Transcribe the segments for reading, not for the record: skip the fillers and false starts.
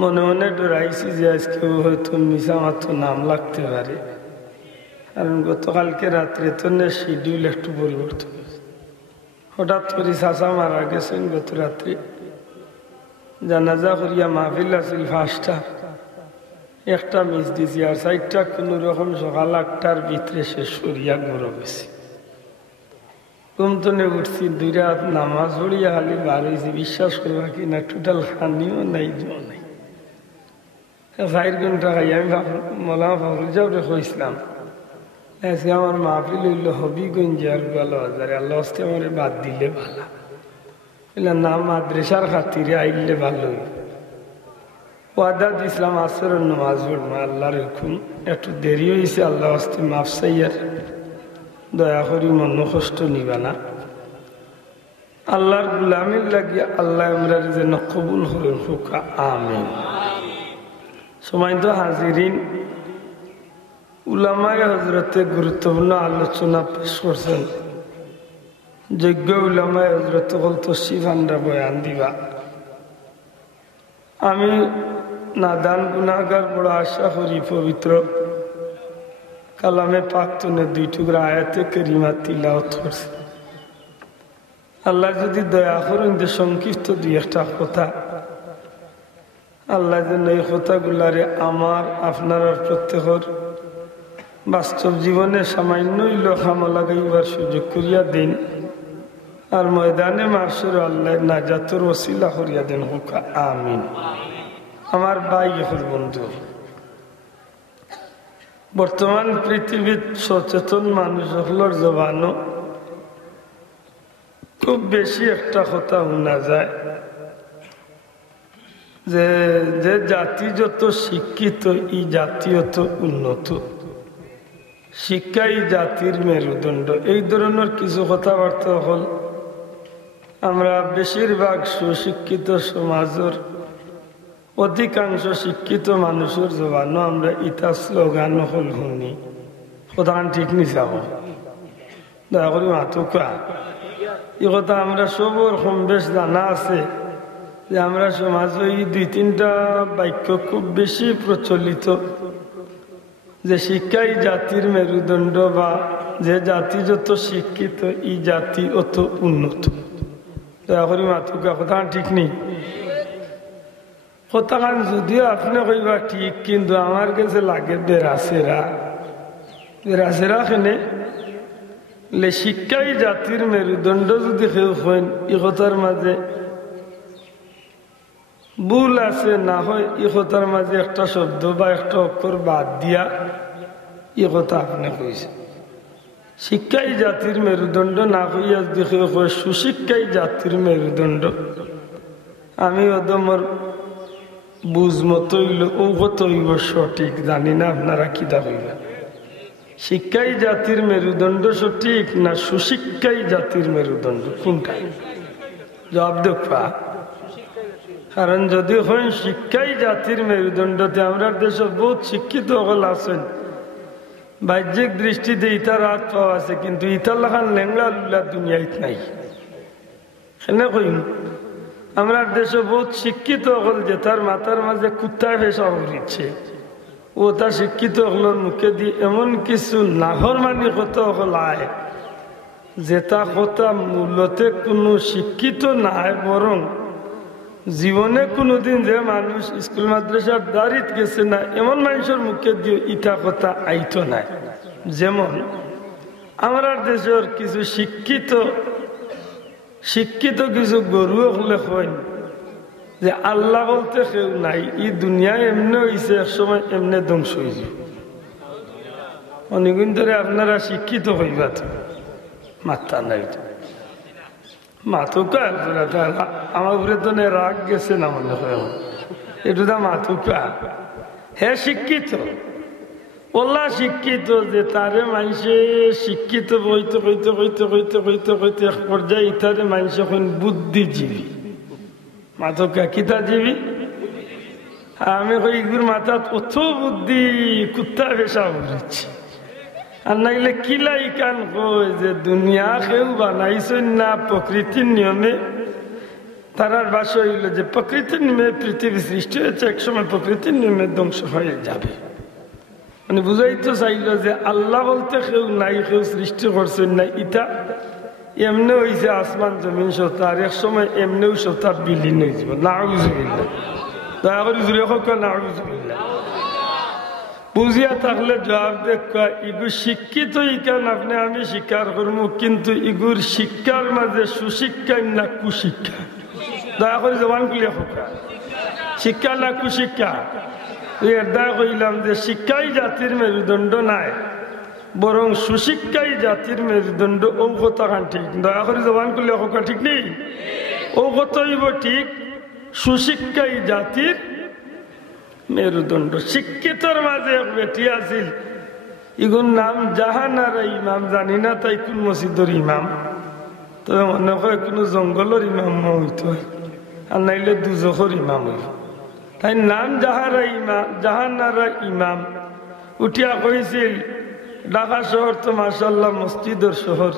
মনে মনে ডরাইছি যে আজকে হয়তো মিশা মাত্র নাম লাগতে পারে, কারণ গতকালকে রাত্রে তো শিডিউল একটু পরিবর্তন হয়েছে। হঠাৎ করে চাচা মারা গেছেন গত রাত্রে, জানাজা করিয়া মাহফিল আছিল 5টা, একটা মিস দিছি, আর 4টা কোন রকম সকাল 8টার ভিতরে শেষ করিয়া গরো গেছি। ঘুমতনে উঠছি, 2 রাত নামাজ পড়িয়া খালি বার হয়েছি। বিশ্বাস করবা কিনা টোটাল খানিও নাই, দিও নাই। 4 ঘন্টা খাই। আমি মৌলানা ফখরুল সাহেবরে কইছিলাম আজকে আমার মাহফিল হইল হবিগঞ্জ আর গোয়ালবাজারে, আল্লাহ হস্তে আমার বাদ দিলে ভালো, বললাম না মাদ্রাসার খাতিরে আইলে ভালো হইল। ওয়াদা দিছিলাম আসরের নামাজ পড়বো, আল্লাহর হুকুম একটু দেরি হয়েছে, আল্লাহ হস্তে মাফ চাইয়ার, দয়া করি মন কষ্ট নিবা না। আল্লাহর গুলামির লাগিয়া আল্লাহ আমরা যেন কবুল করেন, হুকা আমিন। সময় তো হাজিরিন, উলামায়ে হযরতে গুরুত্বপূর্ণ আলোচনা পেশ করছেন। যোগ্য উলামায়ে হযরত কল তশরিফ আনরা বয়ান দিবা। আমি নাদান গুনাহগার বড় আশা করি পবিত্র কালামে পাক তুনে 2 টুকরা আয়াতে কারিমা তিলাওয়াত করছি। আল্লাহ যদি দয়া করেন যে সংক্ষিপ্ত 2-1টা কথা, আল্লাহ যেন এই কথাগুলারে আমার আপনার প্রত্যেকের বাস্তব জীবনে সামান্য কামে লাগাইবার সুযোগ করিয়া দিন, আর ময়দানে মাহশর আল্লাহ নাজাতের ওসিলা করিয়া দেন, হুকা আমিন। আমার ভাই এখন বন্ধু, বর্তমান পৃথিবীর সচেতন মানুষগুলোর জবানও খুব বেশি একটা কথা শোনা যায় যে যে জাতি যত শিক্ষিত এই জাতি যত উন্নত, শিক্ষাই জাতির মেরুদণ্ড, এই ধরনের কিছু কথাবার্তা হল আমরা বেশিরভাগ সুশিক্ষিত সমাজের অধিকাংশ শিক্ষিত মানুষের জবানও আমরা ইতা স্লোগান হল শুনি। প্রধান ঠিক নিচাব দয়া করি মাতুকা এই কথা আমরা সবর কম বেশ জানা আছে যে আমরা সমাজে এই 2-3টা বাক্য খুব বেশি প্রচলিত, যে শিক্ষাই জাতির মেরুদণ্ড, বা যে জাতি যত শিক্ষিত এই জাতি অত উন্নত। দয়া করি মাতুকা কথা ঠিক নেই। কথাখান যদিও আপনি কইবা ঠিক, কিন্তু আমার কাছে লাগে বেড়াছেরা খেনে শিক্ষাই জাতির মেরুদণ্ড যদি কেউ হয়, এই কথার মাঝে ভুল আছে না হয়, এই কথার মাঝে একটা শব্দ বা একটা অক্ষর বাদ দিয়া এই কথা আপনি কইছে। শিক্ষাই জাতির মেরুদণ্ড না হইয়া যদি কেউ হয় সুশিক্ষাই জাতির মেরুদণ্ড, আমি ওদমর বুঝ মতো হইল ও কত হইব সঠিক জানি না, আপনারা কিতা হইবা। শিক্ষাই জাতির মেরুদণ্ড সঠিক না সুশিক্ষাই জাতির মেরুদণ্ড, কোনটা? জবাব দেখবা। কারণ যদি হয় শিক্ষাই জাতির মেরুদণ্ডতে, আমরা দেশে বহুত শিক্ষিত হল আছেন, বাহ্যিক দৃষ্টিতে ইতার হাত পাওয়া আছে, কিন্তু ইতার লাখান লেংলা লুলা দুনিয়ায় নাই। সেনে কইম আমরা দেশে বহুত শিক্ষিত হল যে তার মাথার মাঝে কুত্তায় ভেসা হচ্ছে, ও তার শিক্ষিত হলোর মুখে দিয়ে এমন কিছু নাফরমানি কথা হল আয় যে তা কথা মূলতে কোনো শিক্ষিত না হয়, বরং জীবনে কোনোদিন যে মানুষ স্কুল মাদ্রাসার দাঁড়িয়ে গেছে না এমন মানুষের মুখে দিয়ে ইটা কথা আইতো নাই। যেমন আমরা দেশের কিছু শিক্ষিত কিছু গরু হলে হয় যে আল্লাহ বলতে কেউ নাই, এই দুনিয়ায় এমনি হয়েছে, এক সময় এমনি ধ্বংস হয়েছে। অনেকদিন ধরে আপনারা শিক্ষিত হইবা তো মাত্রা নাই, মাথুকা আমার উপরে তো রাগ গেছে না মনে হয়, একটু দা মাথুকা। হ্যাঁ শিক্ষিত, ওলা শিক্ষিত যে তারে মানুষে শিক্ষিত হইতে হইতে হইতে হইতে হইতে হইতে এক পর্যায়ে ইতারে মানুষ এখন বুদ্ধিজীবী। মাথুকা কিতাজীবী? আমি কইগুর মাথা অত বুদ্ধি কুত্তা ভেসা বলেছি, আর নাইলে কিলাই কান কয় যে দুনিয়া কেউ বানাইছেন না প্রকৃতির নিয়মে, তারার ভাষা হইল যে প্রকৃতির নিয়মে পৃথিবী সৃষ্টি হয়েছে, একসময় প্রকৃতির নিয়মে ধ্বংস হয়ে যাবে। মানে বুঝাইতে চাইল যে আল্লাহ বলতে কেউ নাই, কেউ সৃষ্টি করছেন না। ইটা এমনি হয়েছে আসমান জমিন সত্তা, আর এক সময় এমনিও সত্তা বিলীন হয়ে যাব। নাউজুবিল্লাহ, দয়া করে জুড়ে হোক নাউজুবিল্লাহ। বুঝিয়া থাকলে জবাব দেখা, ইগু শিক্ষিত ইকান আপনি আমি স্বীকার করবো, কিন্তু ইগুর শিক্ষার মাঝে সুশিক্ষা না কুশিক্ষা? দয়া করে জবান খুলে হোক, শিক্ষা না কুশিক্ষা? দয়া কইলাম যে শিক্ষাই জাতির মেরুদণ্ড নাই, বরং সুশিক্ষাই জাতির মেরুদণ্ড। ও কথা খান ঠিক, দয়া করে জবান খুলে হোক, ঠিক নেই? ও কথাইব ঠিক, সুশিক্ষাই জাতির মেরুদণ্ড। শিক্ষিতর মাঝে এক বেটি আছিল, ইগুর নাম জাহানারা ইমাম, জানি না তাই কোন মসজিদের ইমাম, তবে মনে হয় কোনো জঙ্গলের ইমাম হইত, আর নাইলে দুজখর ইমাম হইব। তাই নাম জাহানারা ইমাম। উঠিয়া কইছিল, ঢাকা শহর তো মাশাআল্লাহ মসজিদের শহর,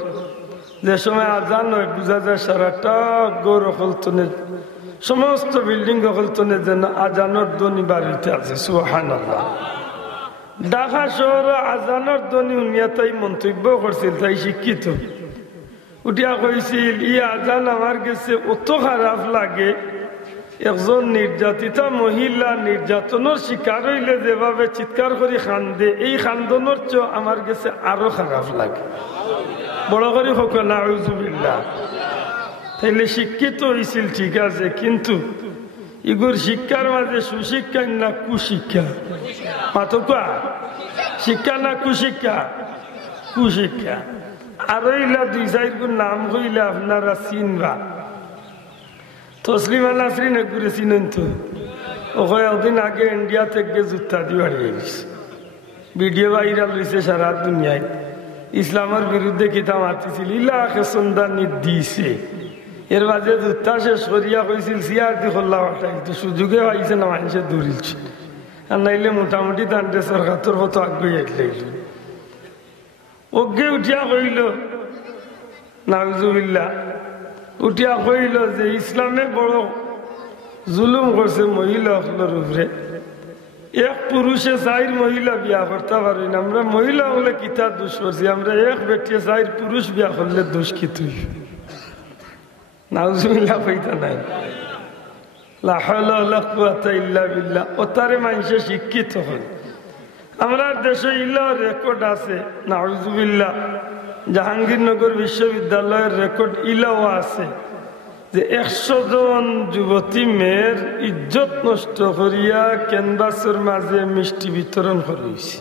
যে সময় আজান হয় বুঝা যায় সারাটা গৌর অকলতনে, সমস্ত বিল্ডিং অকলতনে যেন আজানের ধ্বনি বাড়িতে আছে। সুবহানাল্লাহ। ঢাকা শহর আজানের ধ্বনি উনিয়া তাই মন্তব্য করছিল, তাই শিক্ষিত। উঠিয়া কইছিল, ই আজান আমার কাছে অত খারাপ লাগে, একজন নির্যাতিতা মহিলা নির্যাতনের শিকার হইলে যেভাবে চিৎকার করে খান্দে, এই খান্দনের চেয়ে আমার কাছে আরো খারাপ লাগে। বড় করে হোক নাউজুবিল্লাহ। তাইলে শিক্ষিত হয়েছিল ঠিক আছে, কিন্তু ইগুর শিক্ষার মাঝে সুশিক্ষা না কুশিক্ষা? পাতকা শিক্ষা না কুশিক্ষা? কুশিক্ষা। আর হইলা দুই চার নাম হইলে আপনারা চিনবা। তসলিমা নাসরিন ঘুরে চিনেন তো? ও কয়েকদিন আগে ইন্ডিয়া থেকে জুতা দিয়ে বাড়িয়ে গেছে, ভিডিও ভাইরাল হয়েছে সারা দুনিয়ায়। ইসলামের বিরুদ্ধে কিতা মাতিছিল, ইলাকে সন্ধানি দিছে। এর মাঝে জুতা শেষ করিয়া কইছিল সিয়ার দি খোল্লা ওঠাই, তো সুযোগে পাইছে না, মানুষের দৌড়িলছে। আর নাইলে মোটামুটি তান্ডে সরকার তোর কত আগ্রহী লাগল। অজ্ঞে উঠিয়া কইল, নাউজুবিল্লাহ, উঠিয়া কইল যে ইসলামে বড় জুলুম করছে মহিলাগুলোর উপরে। এক পুরুষে চার মহিলা বিয়া করতে পারি না, আমরা মহিলা হলে কিতা দোষ করছি? আমরা এক বেটিয়ে চার পুরুষ বিয়া করলে দোষ কি? তুই নাউজুবিল্লাহ কইতা নাই? লা হাওলা ওয়ালা কুওয়াতা ইল্লা বিল্লাহ। ওতারে মানুষে শিক্ষিত হয়। আমরা দেশে ইলা রেকর্ড আছে, নাউজুবিল্লাহ, জাহাঙ্গীরনগর বিশ্ববিদ্যালয়ের রেকর্ড ইলাও আছে যে 100 জন যুবতী মেয়ের ইজ্জত নষ্ট করিয়া ক্যানভাসের মাঝে মিষ্টি বিতরণ করেছে।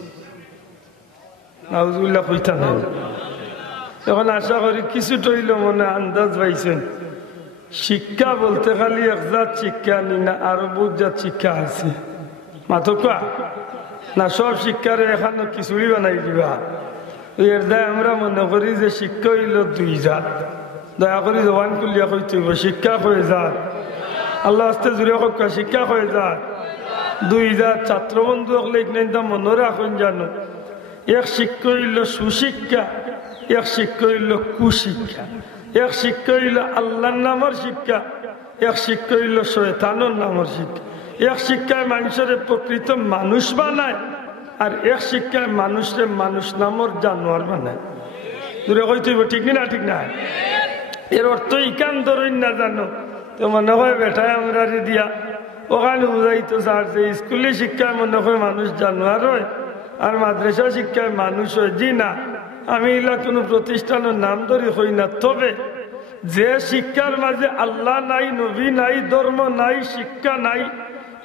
নাউজুবিল্লাহ কইতা নাই? এখন আশা করি কিছুটা হইল মনে আন্দাজ পাইছেন। শিক্ষা বলতে খালি একজাত শিক্ষা নি না, আরো বহুত জাত শিক্ষা আছে। মাথকা না সব শিক্ষারে এখানে খিচুড়ি বানাই দিবা। এর দায় আমরা মনে করি যে শিক্ষা হইল দুই জাত। দয়া করি জবান খুলিয়া কইতে হইব, শিক্ষা হয়ে যাত। আল্লাহ আস্তে জুড়ে কা শিক্ষা হয়ে যাত দুই জাত। ছাত্র বন্ধু হলে মনে রাখুন জানো, এক শিক্ষা হইল সুশিক্ষা, এক শিক্ষা হইল কুশিক্ষা। এক শিক্ষা হইল আল্লাহর নামের শিক্ষা, এক শিক্ষা হইল শয়তানের নামের শিক্ষা। এক শিক্ষায় মানুষের প্রকৃত মানুষ বানায়, আর এক শিক্ষায় মানুষের মানুষ নামের জানোয়ার বানায়। দূরে কইতে ঠিক না? ঠিক না? এর অর্থ ইকান ধরুন না জানো তো মনে হয় বেটায় আমরা দিয়া ওখানে বুঝাইতো স্যার যে স্কুলে শিক্ষায় মনে হয় মানুষ জানোয়ার হয়, আর মাদ্রাসা শিক্ষায় মানুষ হয়। জি না, আমি এলা কোনো প্রতিষ্ঠানের নাম ধরি হই না। তবে যে শিক্ষার মাঝে আল্লাহ নাই, নবী নাই, ধর্ম নাই, শিক্ষা নাই,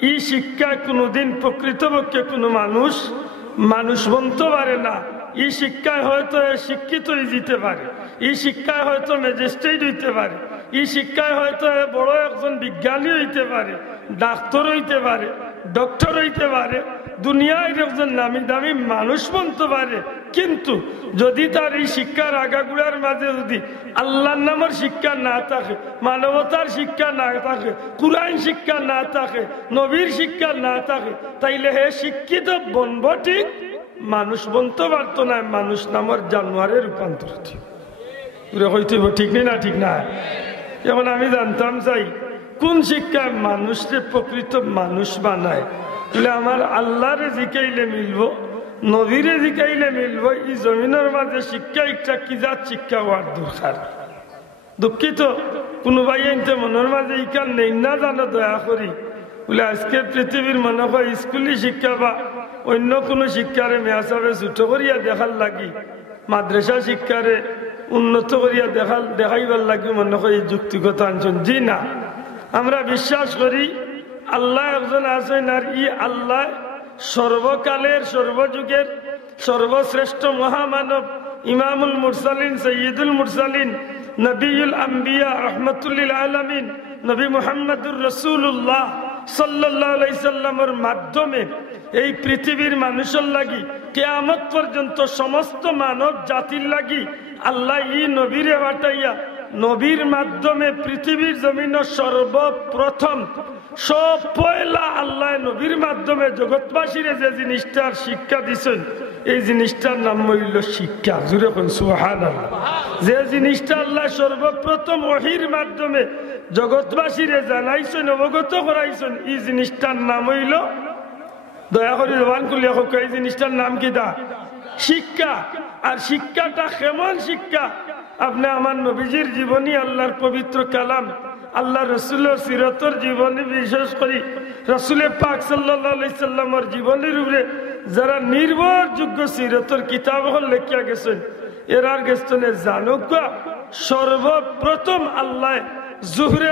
এই শিক্ষায় কোনোদিন প্রকৃতপক্ষে কোনো মানুষ বনতে পারে না। এই শিক্ষায় হয়তো শিক্ষিত দিতে পারে, এই শিক্ষায় হয়তো ম্যাজিস্ট্রেট হইতে পারে, এই শিক্ষায় হয়তো বড় একজন বিজ্ঞানী হইতে পারে, ডাক্তার হইতে পারে, ডক্টর হইতে পারে, দুনিয়ায় একজন নামি দামি মানুষ বনতে পারে। কিন্তু যদি তার এই শিক্ষার আগাগুড়ার মাঝে যদি আল্লাহর নামের শিক্ষা না থাকে, মানবতার শিক্ষা না থাকে, কুরআন শিক্ষা না থাকে, নবীর শিক্ষা না থাকে, তাইলে হে শিক্ষিত বনব ঠিক, মানুষ বনতে পারতো না, মানুষ নামের জানোয়ারে রূপান্তরিত হইতে। ঠিক না? ঠিক না? যেমন আমি জানতাম চাই কোন শিক্ষায় মানুষকে প্রকৃত মানুষ বানায়? বলে আমার আল্লাহরে জিকাইলে মিলব, নবীরে জিকাইলে মিলব। এই জমিনের মাঝে শিক্ষা একটা কি জাত শিক্ষা হওয়ার দরকার। দুঃখিত কোনো ভাই এনতে মনের মাঝে ইকান নেই না জানো, দয়া করি বলে আজকে পৃথিবীর মনে হয় স্কুলি শিক্ষা বা অন্য কোনো শিক্ষারে মেয়াসাবে ছোট করিয়া দেখার লাগি, মাদ্রাসা শিক্ষারে উন্নত করিয়া দেখাইবার লাগি মনে হয় যুক্তিগত আনছেন। জি না, আমরা বিশ্বাস করি আল্লাহ একজন আছেন, আর ই আল্লাহ সর্বকালের সর্বযুগের সর্বশ্রেষ্ঠ মহামানব, ইমামুল মুরসালিন, সৈয়দুল মুরসালিন, নবিউল আম্বিয়া, রহমতুল্লিল আলামিন, নবী মুহাম্মদুর রাসূলুল্লাহ সাল্লাল্লাহু আলাইহি সাল্লামের মাধ্যমে এই পৃথিবীর মানুষের লাগি কিয়ামত পর্যন্ত সমস্ত মানব জাতির লাগি আল্লাহ ই নবীরে পাঠাইয়া নবীর মাধ্যমে পৃথিবীর জমিন সর্বপ্রথম সব পয়লা আল্লাহ নবীর মাধ্যমে জগৎবাসীরে যে জিনিসটার শিক্ষা দিছেন, এই জিনিসটার নাম হইল শিক্ষা। জুড়ে কোন সুবহানাল্লাহ। যে জিনিসটা আল্লাহ সর্বপ্রথম ওহীর মাধ্যমে জগৎবাসীরে জানাইছেন, অবগত করাইছেন, এই জিনিসটার নাম হইল, দয়া করে জবান খুলে হোক, এই জিনিসটার নাম কি? দা শিক্ষা। আর শিক্ষাটা কেমন শিক্ষা? আপনি আমার নবীজির জীবনী, আল্লাহর পবিত্র কালাম, আল্লাহ রসুলের সিরতর জীবনী, বিশেষ করে রসুলের পাক সাল্লাল্লাহু আলাইহি সাল্লামের জীবনের উপরে যারা নির্ভরযোগ্য সিরতর কিতাব লেখিয়া গেছেন, এরার গেস্তনে জানুক সর্বপ্রথম আল্লাহ জুহরে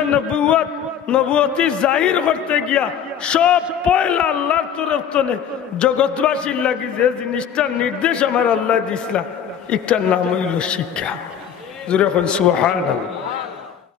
নবুয়তি জাহির করতে গিয়া সব পয়লা আল্লাহর তরফ থেকে জগৎবাসীর লাগি যে জিনিসটার নির্দেশ আমার আল্লাহ দিছিলাম, একটার নাম হইল শিক্ষা। জুড়ে এখন সুবহানাল্লাহ।